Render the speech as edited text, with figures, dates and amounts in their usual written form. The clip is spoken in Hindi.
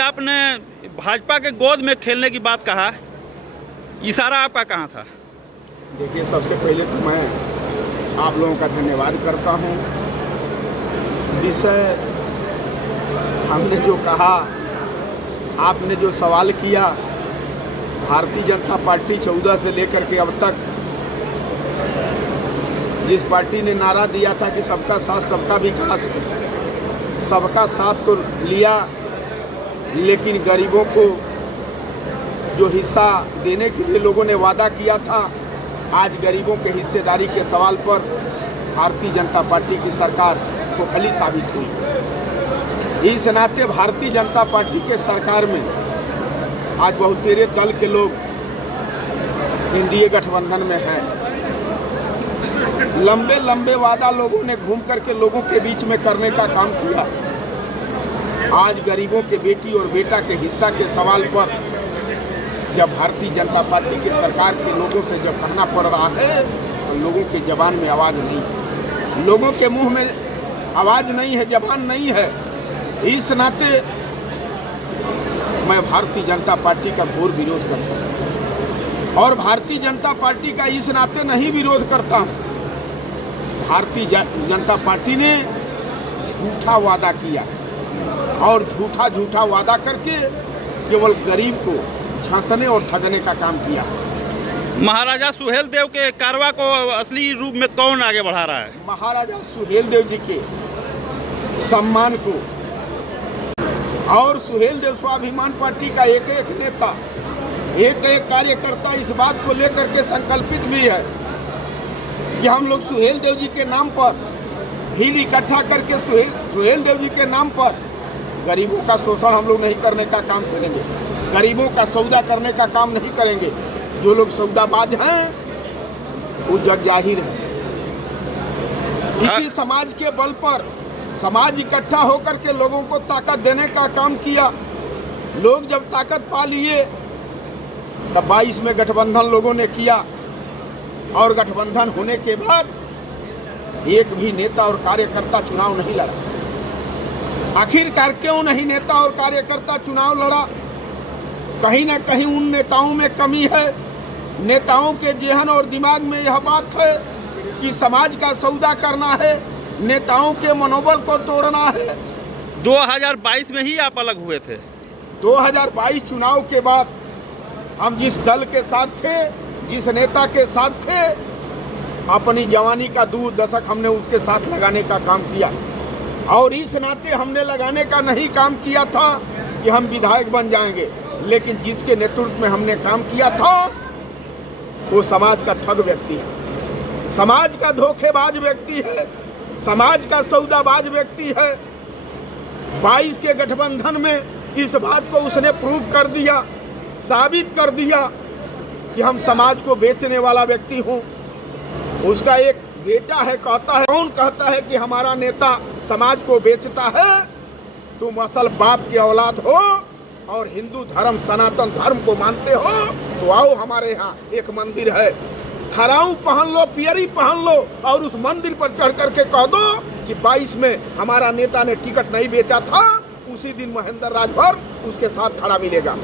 आपने भाजपा के गोद में खेलने की बात कहा, इशारा आपका कहाँ था? देखिए, सबसे पहले तो मैं आप लोगों का धन्यवाद करता हूँ। विषय हमने जो कहा, आपने जो सवाल किया, भारतीय जनता पार्टी 14 से लेकर के अब तक जिस पार्टी ने नारा दिया था कि सबका साथ सबका विकास, सबका साथ तो लिया, लेकिन गरीबों को जो हिस्सा देने के लिए लोगों ने वादा किया था, आज गरीबों के हिस्सेदारी के सवाल पर भारतीय जनता पार्टी की सरकार खोखली साबित हुई। इस नाते भारतीय जनता पार्टी के सरकार में आज बहुतेरे दल के लोग एनडीए गठबंधन में हैं। लंबे लंबे वादा लोगों ने घूम करके लोगों के बीच में करने का काम किया। आज गरीबों के बेटी और बेटा के हिस्सा के सवाल पर जब भारतीय जनता पार्टी की सरकार के लोगों से जब कहना पड़ रहा है, तो लोगों की जबान में आवाज़ नहीं है, लोगों के मुंह में आवाज़ नहीं है, जबान नहीं है। इस नाते मैं भारतीय जनता पार्टी का घोर विरोध करता हूँ और भारतीय जनता पार्टी का इस नाते नहीं विरोध करता हूँ। भारतीय जनता पार्टी ने झूठा वादा किया और झूठा वादा करके केवल गरीब को झांसने और ठगने का काम किया। महाराजा सुहेलदेव के कारवा को असली रूप में कौन आगे बढ़ा रहा है? महाराजा सुहेलदेव जी के सम्मान को, और सुहेलदेव स्वाभिमान पार्टी का एक एक नेता, एक एक कार्यकर्ता इस बात को लेकर के संकल्पित भी है कि हम लोग सुहेलदेव जी के नाम पर भीड़ इकट्ठा करके सुहेलदेव जी के नाम पर गरीबों का शोषण हम लोग नहीं करने का काम करेंगे, गरीबों का सौदा करने का काम नहीं करेंगे। जो लोग सौदाबाज हैं वो जग जाहिर है। इसी समाज के बल पर समाज इकट्ठा होकर के लोगों को ताकत देने का काम किया। लोग जब ताकत पा लिए तब 22 में गठबंधन लोगों ने किया और गठबंधन होने के बाद एक भी नेता और कार्यकर्ता चुनाव नहीं लड़ा। आखिरकार क्यों नहीं नेता और कार्यकर्ता चुनाव लड़ा? कहीं ना कहीं उन नेताओं में कमी है। नेताओं के जेहन और दिमाग में यह बात है कि समाज का सौदा करना है, नेताओं के मनोबल को तोड़ना है। 2022 में ही आप अलग हुए थे। 2022 चुनाव के बाद हम जिस दल के साथ थे, जिस नेता के साथ थे, अपनी जवानी का 2 दशक हमने उसके साथ लगाने का काम किया। और इस नाते हमने लगाने का नहीं काम किया था कि हम विधायक बन जाएंगे, लेकिन जिसके नेतृत्व में हमने काम किया था वो समाज का ठग व्यक्ति है, समाज का धोखेबाज व्यक्ति है, समाज का सौदाबाज व्यक्ति है। 22 के गठबंधन में इस बात को उसने प्रूव कर दिया, साबित कर दिया कि हम समाज को बेचने वाला व्यक्ति हूँ। उसका एक बेटा है, कहता है, कौन कहता है कि हमारा नेता समाज को बेचता है? तुम असल बाप की औलाद हो और हिंदू धर्म, सनातन धर्म को मानते हो तो आओ, हमारे यहाँ एक मंदिर है, खराऊ पहन लो, पियरी पहन लो और उस मंदिर पर चढ़ करके कह दो कि 22 में हमारा नेता ने टिकट नहीं बेचा था, उसी दिन महेंद्र राजभर उसके साथ खड़ा मिलेगा।